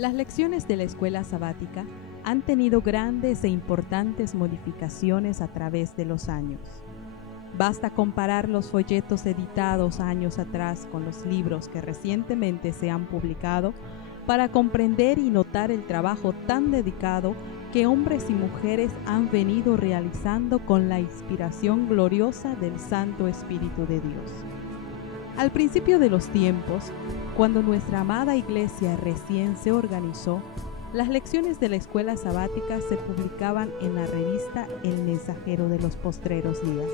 Las lecciones de la escuela sabática han tenido grandes e importantes modificaciones a través de los años. Basta comparar los folletos editados años atrás con los libros que recientemente se han publicado para comprender y notar el trabajo tan dedicado que hombres y mujeres han venido realizando con la inspiración gloriosa del Santo Espíritu de Dios. Al principio de los tiempos, cuando nuestra amada iglesia recién se organizó, las lecciones de la escuela sabática se publicaban en la revista El Mensajero de los Postreros Días.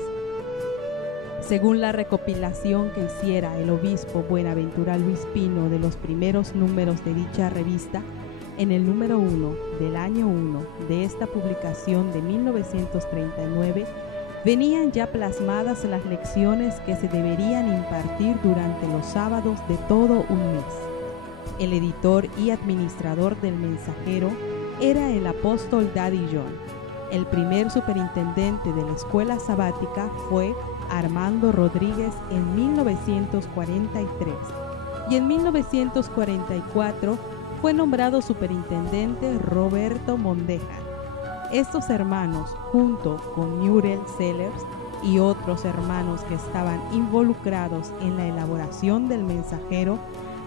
Según la recopilación que hiciera el obispo Buenaventura Luis Pino de los primeros números de dicha revista, en el número 1 del año 1 de esta publicación de 1939, venían ya plasmadas las lecciones que se deberían impartir durante los sábados de todo un mes. El editor y administrador del Mensajero era el apóstol Daddy John. El primer superintendente de la escuela sabática fue Armando Rodríguez en 1943 y en 1944 fue nombrado superintendente Roberto Mondeja. Estos hermanos, junto con Muriel Sellers y otros hermanos que estaban involucrados en la elaboración del Mensajero,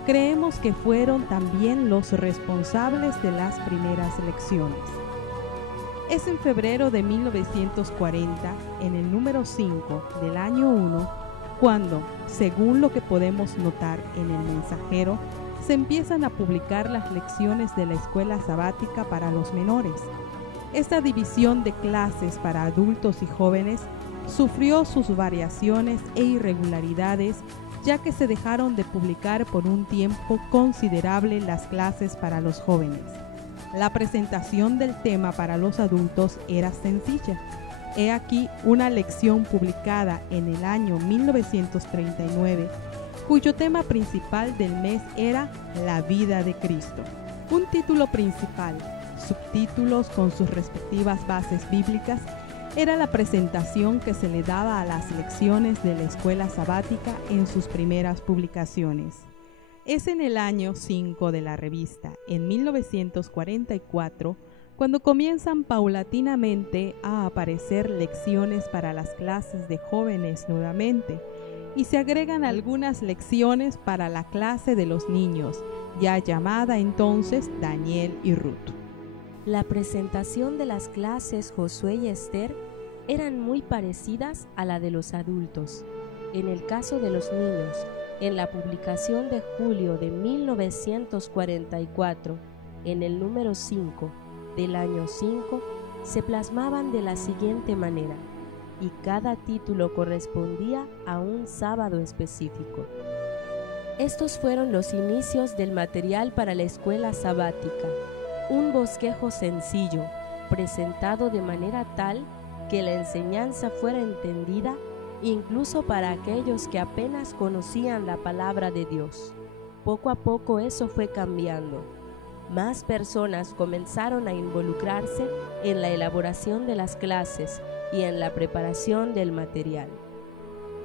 creemos que fueron también los responsables de las primeras lecciones. Es en febrero de 1940, en el número 5 del año 1, cuando, según lo que podemos notar en el Mensajero, se empiezan a publicar las lecciones de la escuela sabática para los menores. Esta división de clases para adultos y jóvenes sufrió sus variaciones e irregularidades, ya que se dejaron de publicar por un tiempo considerable las clases para los jóvenes. La presentación del tema para los adultos era sencilla. He aquí una lección publicada en el año 1939, cuyo tema principal del mes era La vida de Cristo. Un título principal, subtítulos con sus respectivas bases bíblicas, era la presentación que se le daba a las lecciones de la escuela sabática en sus primeras publicaciones. Es en el año 5 de la revista, en 1944, cuando comienzan paulatinamente a aparecer lecciones para las clases de jóvenes nuevamente, y se agregan algunas lecciones para la clase de los niños, ya llamada entonces Daniel y Ruth. La presentación de las clases Josué y Esther eran muy parecidas a la de los adultos. En el caso de los niños, en la publicación de julio de 1944, en el número 5 del año 5, se plasmaban de la siguiente manera, y cada título correspondía a un sábado específico. Estos fueron los inicios del material para la escuela sabática, un bosquejo sencillo, presentado de manera tal que la enseñanza fuera entendida incluso para aquellos que apenas conocían la palabra de Dios. Poco a poco eso fue cambiando. Más personas comenzaron a involucrarse en la elaboración de las clases y en la preparación del material.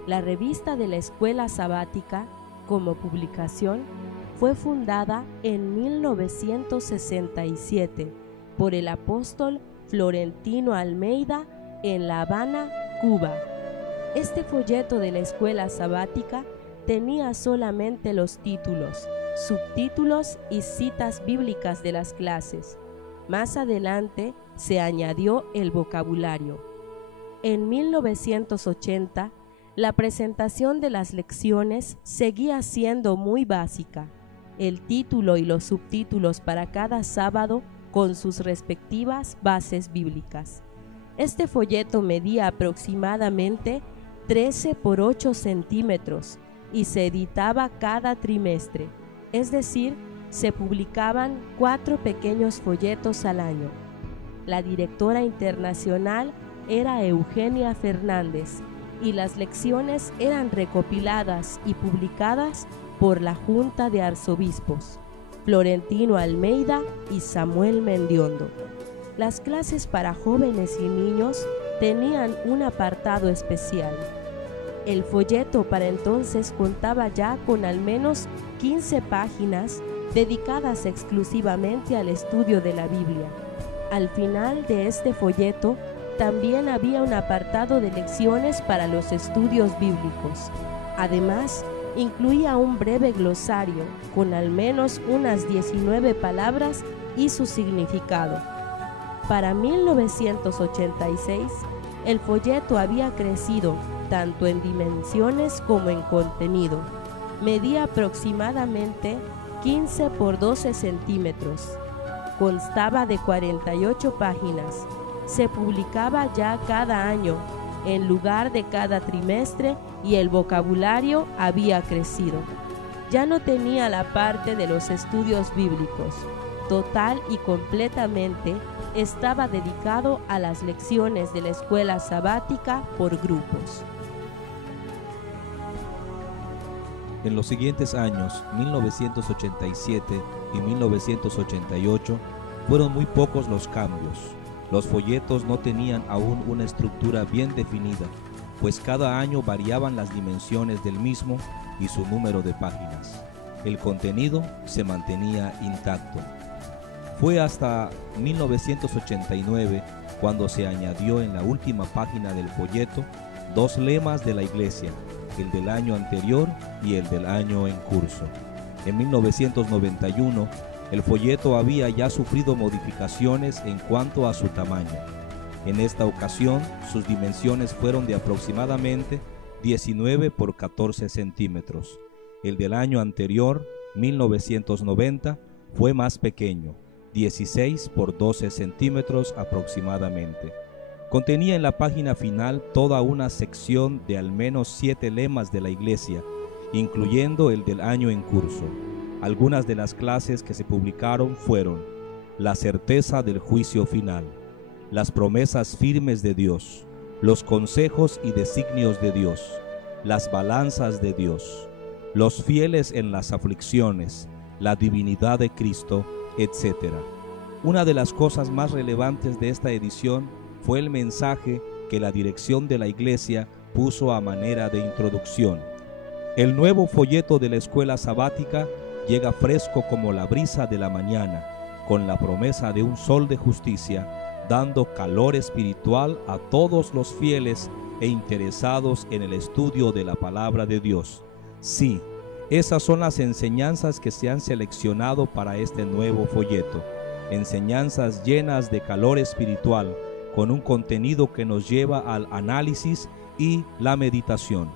La revista de la escuela sabática, como publicación, fue fundada en 1967 por el apóstol Florentino Almeida en La Habana, Cuba. Este folleto de la escuela sabática tenía solamente los títulos, subtítulos y citas bíblicas de las clases. Más adelante se añadió el vocabulario. En 1980, la presentación de las lecciones seguía siendo muy básica. El título y los subtítulos para cada sábado con sus respectivas bases bíblicas. Este folleto medía aproximadamente 13 por 8 centímetros y se editaba cada trimestre, es decir, se publicaban 4 pequeños folletos al año. La directora internacional era Eugenia Fernández y las lecciones eran recopiladas y publicadas por la Junta de Arzobispos, Florentino Almeida y Samuel Mendiondo. Las clases para jóvenes y niños tenían un apartado especial. El folleto para entonces contaba ya con al menos 15 páginas dedicadas exclusivamente al estudio de la Biblia. Al final de este folleto también había un apartado de lecciones para los estudios bíblicos. Además, incluía un breve glosario con al menos unas 19 palabras y su significado. Para 1986, el folleto había crecido tanto en dimensiones como en contenido. Medía aproximadamente 15 por 12 centímetros. Constaba de 48 páginas. Se publicaba ya cada año, en lugar de cada trimestre, y el vocabulario había crecido. Ya no tenía la parte de los estudios bíblicos. Total y completamente estaba dedicado a las lecciones de la escuela sabática por grupos. En los siguientes años, 1987 y 1988, fueron muy pocos los cambios. Los folletos no tenían aún una estructura bien definida, pues cada año variaban las dimensiones del mismo y su número de páginas. El contenido se mantenía intacto. Fue hasta 1989 cuando se añadió en la última página del folleto 2 lemas de la iglesia, el del año anterior y el del año en curso. En 1991, el folleto había ya sufrido modificaciones en cuanto a su tamaño. En esta ocasión, sus dimensiones fueron de aproximadamente 19 por 14 centímetros. El del año anterior, 1990, fue más pequeño, 16 por 12 centímetros aproximadamente. Contenía en la página final toda una sección de al menos 7 lemas de la iglesia, incluyendo el del año en curso. Algunas de las clases que se publicaron fueron: la certeza del juicio final, las promesas firmes de Dios, los consejos y designios de Dios, las balanzas de Dios, los fieles en las aflicciones, la divinidad de Cristo, etc. Una de las cosas más relevantes de esta edición fue el mensaje que la dirección de la iglesia puso a manera de introducción. El nuevo folleto de la escuela sabática llega fresco como la brisa de la mañana, con la promesa de un sol de justicia, dando calor espiritual a todos los fieles e interesados en el estudio de la palabra de Dios. Sí, esas son las enseñanzas que se han seleccionado para este nuevo folleto, enseñanzas llenas de calor espiritual, con un contenido que nos lleva al análisis y la meditación.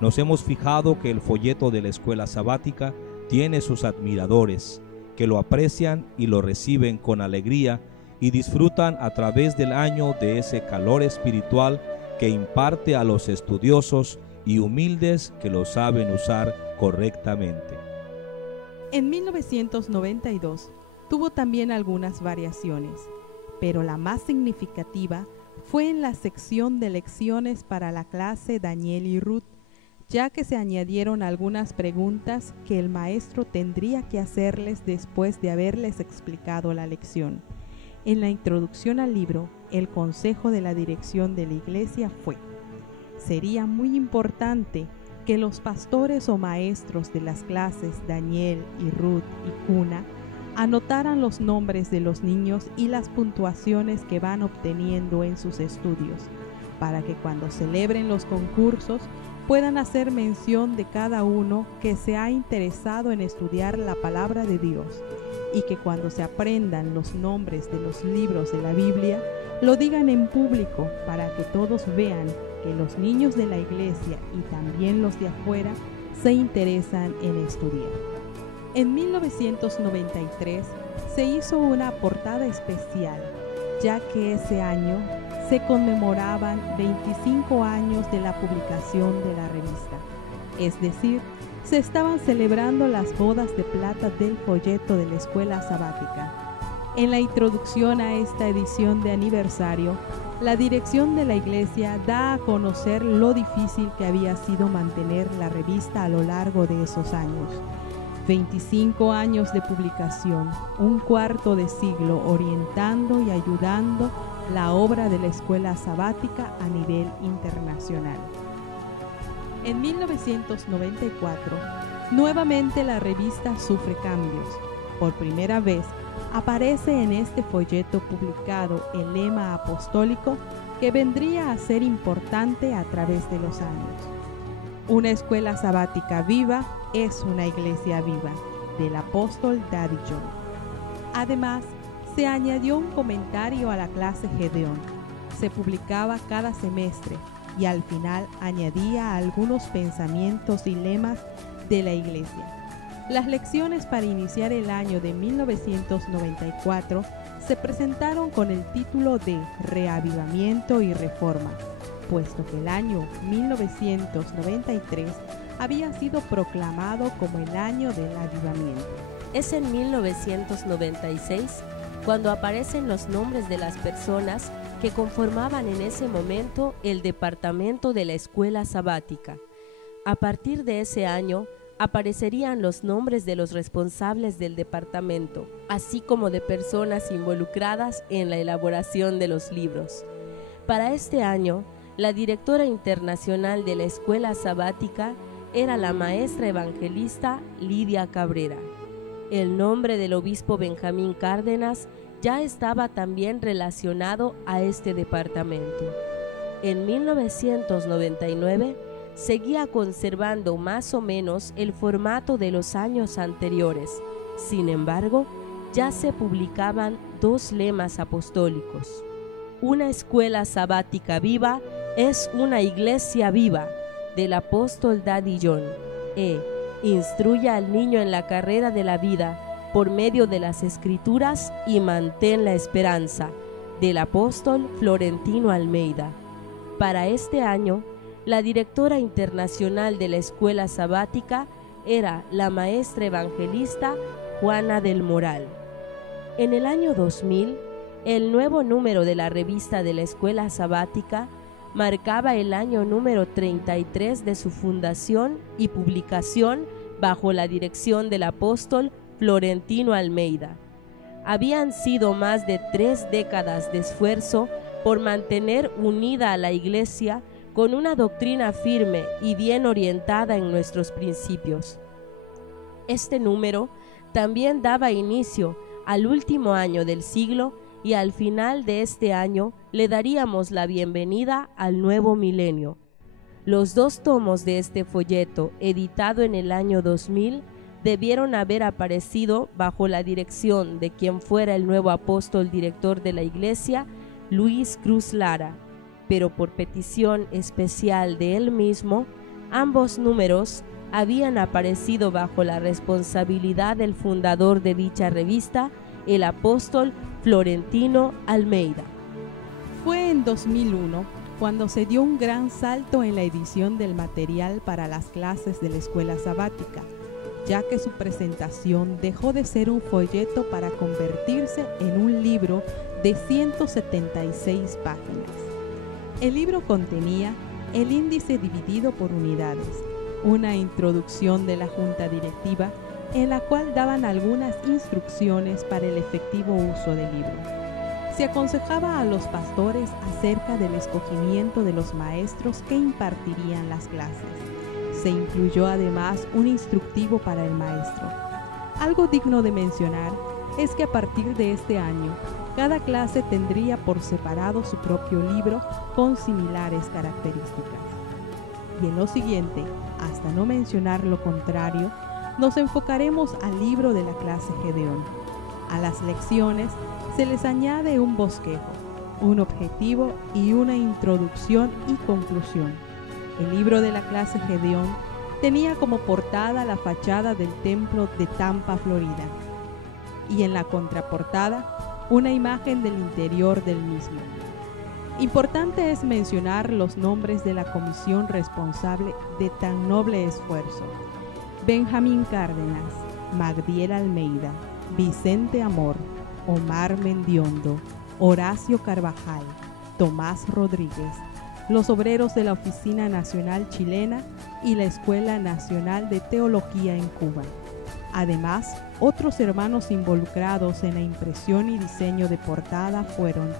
Nos hemos fijado que el folleto de la escuela sabática tiene sus admiradores, que lo aprecian y lo reciben con alegría y disfrutan a través del año de ese calor espiritual que imparte a los estudiosos y humildes que lo saben usar correctamente. En 1992 tuvo también algunas variaciones, pero la más significativa fue en la sección de lecciones para la clase Daniel y Ruth, ya que se añadieron algunas preguntas que el maestro tendría que hacerles después de haberles explicado la lección. En la introducción al libro, el consejo de la dirección de la iglesia fue: sería muy importante que los pastores o maestros de las clases Daniel y Ruth y Cuna anotaran los nombres de los niños y las puntuaciones que van obteniendo en sus estudios, para que cuando celebren los concursos puedan hacer mención de cada uno que se ha interesado en estudiar la palabra de Dios, y que cuando se aprendan los nombres de los libros de la Biblia, lo digan en público para que todos vean que los niños de la iglesia y también los de afuera se interesan en estudiar. En 1993 se hizo una portada especial, ya que ese año se conmemoraban 25 años de la publicación de la revista, es decir, se estaban celebrando las bodas de plata del folleto de la escuela sabática. En la introducción a esta edición de aniversario, la dirección de la iglesia da a conocer lo difícil que había sido mantener la revista a lo largo de esos años. 25 años de publicación, un cuarto de siglo orientando y ayudando la obra de la escuela sabática a nivel internacional. En 1994, nuevamente la revista sufre cambios, Por primera vez, aparece en este folleto publicado el lema apostólico que vendría a ser importante a través de los años. Una escuela sabática viva es una iglesia viva, del apóstol Daddy John. Además, se añadió un comentario a la clase Gedeón. Se publicaba cada semestre y al final añadía algunos pensamientos y lemas de la iglesia. Las lecciones para iniciar el año de 1994 se presentaron con el título de Reavivamiento y Reforma, puesto que el año 1993 había sido proclamado como el año del avivamiento. Es en 1996 cuando aparecen los nombres de las personas que conformaban en ese momento el departamento de la escuela sabática. A partir de ese año, aparecerían los nombres de los responsables del departamento, así como de personas involucradas en la elaboración de los libros. Para este año, la directora internacional de la escuela sabática era la maestra evangelista Lidia Cabrera. El nombre del obispo Benjamín Cárdenas ya estaba también relacionado a este departamento. En 1999, seguía conservando más o menos el formato de los años anteriores. Sin embargo, ya se publicaban dos lemas apostólicos. Una escuela sabática viva es una iglesia viva, del apóstol Daddy John. Instruya al niño en la carrera de la vida por medio de las Escrituras y mantén la esperanza, del apóstol Florentino Almeida. Para este año, la directora internacional de la escuela sabática era la maestra evangelista Juana del Moral. En el año 2000, el nuevo número de la revista de la escuela sabática marcaba el año número 33 de su fundación y publicación bajo la dirección del apóstol Florentino Almeida. Habían sido más de 3 décadas de esfuerzo por mantener unida a la Iglesia con una doctrina firme y bien orientada en nuestros principios. Este número también daba inicio al último año del siglo y al final de este año le daríamos la bienvenida al nuevo milenio. Los 2 tomos de este folleto, editado en el año 2000, debieron haber aparecido bajo la dirección de quien fuera el nuevo apóstol director de la Iglesia, Luis Cruz Lara, pero por petición especial de él mismo, ambos números habían aparecido bajo la responsabilidad del fundador de dicha revista, el apóstol Florentino Almeida. Fue en 2001 cuando se dio un gran salto en la edición del material para las clases de la escuela sabática, ya que su presentación dejó de ser un folleto para convertirse en un libro de 176 páginas. El libro contenía el índice dividido por unidades, una introducción de la junta directiva en la cual daban algunas instrucciones para el efectivo uso del libro. Se aconsejaba a los pastores acerca del escogimiento de los maestros que impartirían las clases. Se incluyó además un instructivo para el maestro. Algo digno de mencionar es que a partir de este año, cada clase tendría por separado su propio libro con similares características. Y en lo siguiente, hasta no mencionar lo contrario, nos enfocaremos al libro de la clase Gedeón. A las lecciones se les añade un bosquejo, un objetivo y una introducción y conclusión. El libro de la clase Gedeón tenía como portada la fachada del templo de Tampa, Florida, y en la contraportada una imagen del interior del mismo. Importante es mencionar los nombres de la comisión responsable de tan noble esfuerzo: Benjamín Cárdenas, Magdiel Almeida, Vicente Amor, Omar Mendiondo, Horacio Carvajal, Tomás Rodríguez, los obreros de la Oficina Nacional Chilena y la Escuela Nacional de Teología en Cuba. Además, otros hermanos involucrados en la impresión y diseño de portada fueron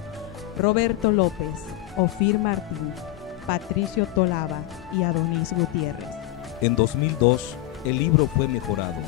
Roberto López, Ofir Martín, Patricio Tolava y Adonis Gutiérrez. En 2002, el libro fue mejorado.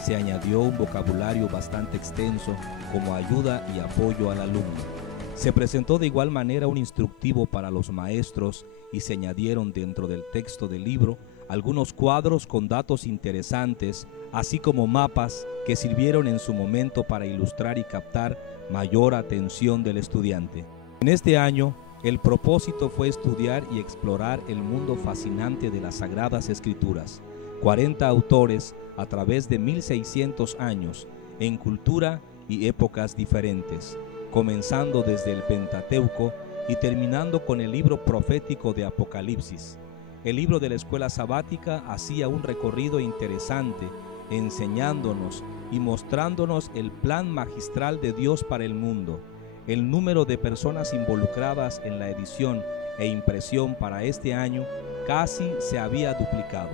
se añadió un vocabulario bastante extenso como ayuda y apoyo al alumno. Se presentó de igual manera un instructivo para los maestros y se añadieron dentro del texto del libro algunos cuadros con datos interesantes, así como mapas que sirvieron en su momento para ilustrar y captar mayor atención del estudiante. En este año, el propósito fue estudiar y explorar el mundo fascinante de las Sagradas Escrituras, 40 autores a través de 1600 años, en cultura y épocas diferentes, comenzando desde el Pentateuco y terminando con el libro profético de Apocalipsis. El libro de la escuela sabática hacía un recorrido interesante, enseñándonos y mostrándonos el plan magistral de Dios para el mundo. El número de personas involucradas en la edición e impresión para este año casi se había duplicado.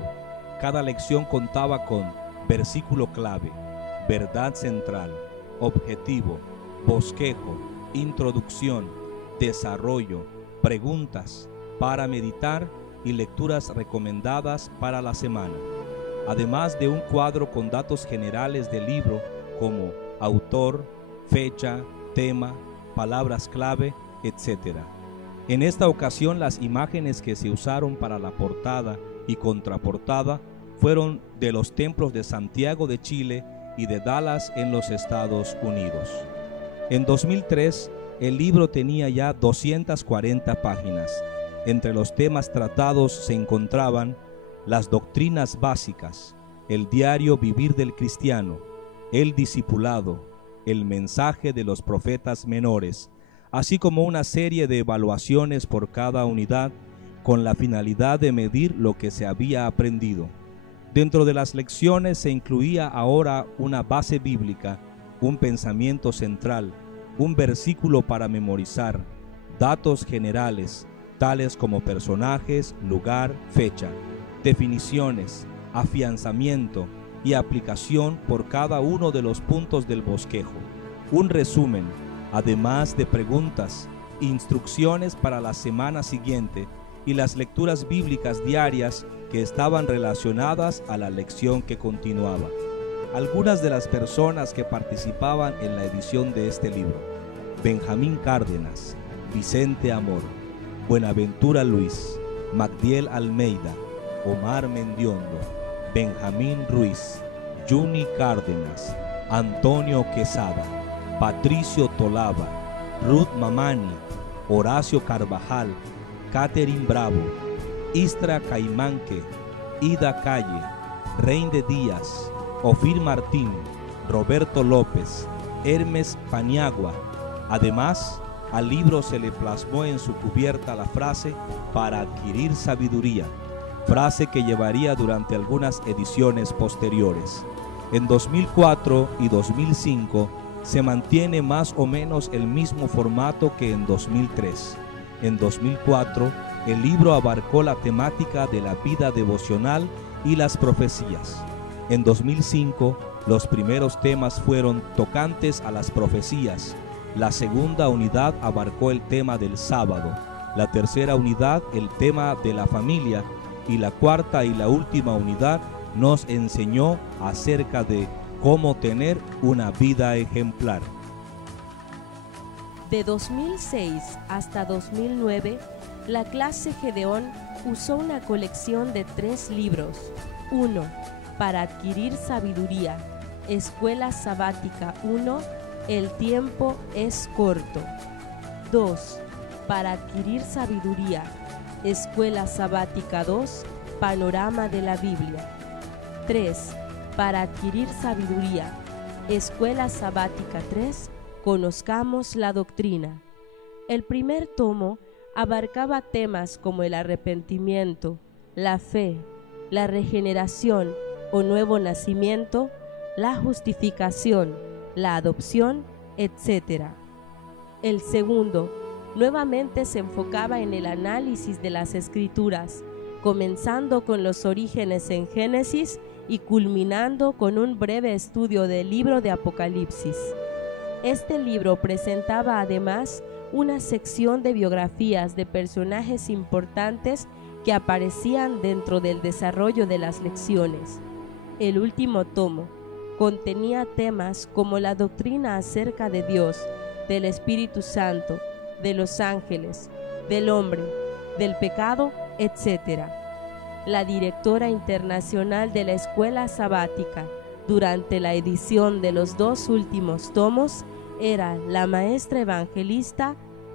Cada lección contaba con versículo clave, verdad central, objetivo, bosquejo, introducción, desarrollo, preguntas para meditar y lecturas recomendadas para la semana, además de un cuadro con datos generales del libro como autor, fecha, tema, palabras clave, etc. En esta ocasión, las imágenes que se usaron para la portada y contraportada fueron de los templos de Santiago de Chile y de Dallas en los Estados Unidos. En 2003, el libro tenía ya 240 páginas. Entre los temas tratados se encontraban las doctrinas básicas, el diario vivir del cristiano, el discipulado, el mensaje de los profetas menores, así como una serie de evaluaciones por cada unidad con la finalidad de medir lo que se había aprendido. Dentro de las lecciones se incluía ahora una base bíblica, un pensamiento central, un versículo para memorizar, datos generales, tales como personajes, lugar, fecha, definiciones, afianzamiento y aplicación por cada uno de los puntos del bosquejo, un resumen, además de preguntas, instrucciones para la semana siguiente y las lecturas bíblicas diarias que estaban relacionadas a la lección que continuaba. Algunas de las personas que participaban en la edición de este libro: Benjamín Cárdenas, Vicente Amor, Buenaventura Luis, Magdiel Almeida, Omar Mendiondo, Benjamín Ruiz, Juni Cárdenas, Antonio Quesada, Patricio Tolava, Ruth Mamani, Horacio Carvajal, Catherine Bravo, Istra Caimanque, Ida Calle, Reinde Díaz, Ofir Martín, Roberto López, Hermes Paniagua. Además, al libro se le plasmó en su cubierta la frase "para adquirir sabiduría", frase que llevaría durante algunas ediciones posteriores. En 2004 y 2005 se mantiene más o menos el mismo formato que en 2003. En 2004, el libro abarcó la temática de la vida devocional y las profecías. En 2005, los primeros temas fueron tocantes a las profecías. La segunda unidad abarcó el tema del sábado, la tercera unidad el tema de la familia y la cuarta y la última unidad nos enseñó acerca de cómo tener una vida ejemplar. De 2006 hasta 2009, la clase Gedeón usó una colección de 3 libros. 1. Para adquirir sabiduría, Escuela Sabática 1, El tiempo es corto. 2. Para adquirir sabiduría, Escuela Sabática 2, Panorama de la Biblia. 3. Para adquirir sabiduría, Escuela Sabática 3, Conozcamos la doctrina. El primer tomo abarcaba temas como el arrepentimiento, la fe, la regeneración o nuevo nacimiento, la justificación, la adopción, etc. El segundo nuevamente se enfocaba en el análisis de las Escrituras, comenzando con los orígenes en Génesis y culminando con un breve estudio del libro de Apocalipsis. Este libro presentaba además una sección de biografías de personajes importantes que aparecían dentro del desarrollo de las lecciones. El último tomo, contenía temas como la doctrina acerca de Dios, del Espíritu Santo, de los ángeles, del hombre, del pecado, etc. La directora internacional de la Escuela Sabática durante la edición de los 2 últimos tomos era la maestra evangelista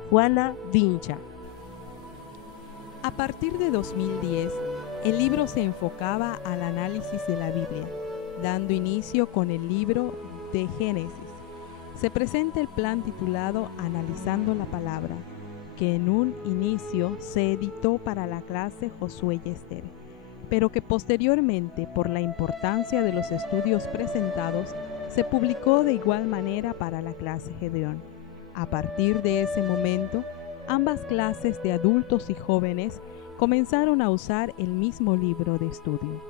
Juana Vincha. A partir de 2010, el libro se enfocaba al análisis de la Biblia, dando inicio con el libro de Génesis. Se presenta el plan titulado Analizando la Palabra, que en un inicio se editó para la clase Josué y Esther, pero que posteriormente, por la importancia de los estudios presentados, se publicó de igual manera para la clase Gedeón. A partir de ese momento, ambas clases de adultos y jóvenes comenzaron a usar el mismo libro de estudio.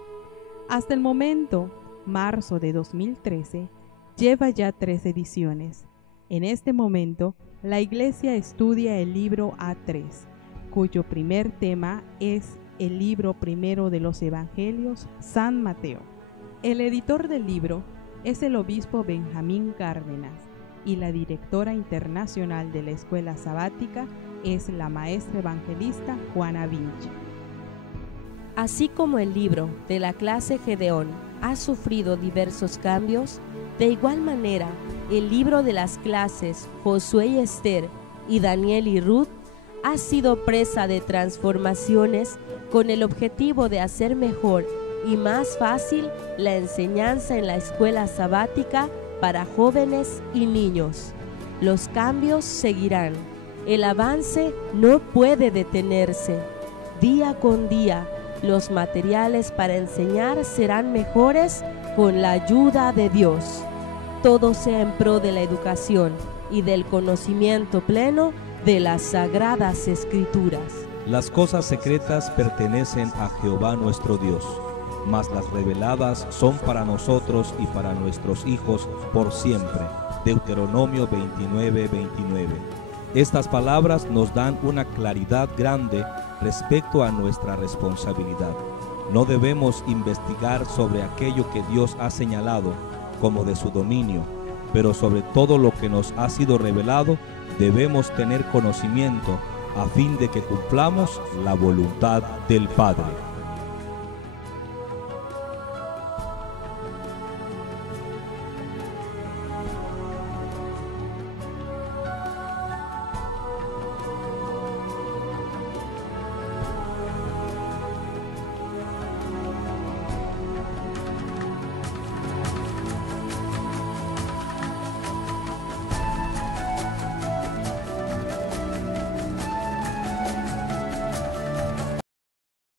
Hasta el momento, marzo de 2013, lleva ya 3 ediciones. En este momento, la Iglesia estudia el libro A3, cuyo primer tema es el libro primero de los Evangelios, San Mateo. El editor del libro es el obispo Benjamín Cárdenas y la directora internacional de la Escuela Sabática es la maestra evangelista Juana Vincha. Así como el libro de la clase Gedeón ha sufrido diversos cambios, de igual manera el libro de las clases Josué y Esther y Daniel y Ruth ha sido presa de transformaciones con el objetivo de hacer mejor y más fácil la enseñanza en la escuela sabática para jóvenes y niños. Los cambios seguirán. El avance no puede detenerse. Día con día, los materiales para enseñar serán mejores con la ayuda de Dios. Todo sea en pro de la educación y del conocimiento pleno de las Sagradas Escrituras. Las cosas secretas pertenecen a Jehová nuestro Dios, mas las reveladas son para nosotros y para nuestros hijos por siempre. Deuteronomio 29:29. Estas palabras nos dan una claridad grande respecto a nuestra responsabilidad. No debemos investigar sobre aquello que Dios ha señalado como de su dominio, pero sobre todo lo que nos ha sido revelado, debemos tener conocimiento a fin de que cumplamos la voluntad del Padre.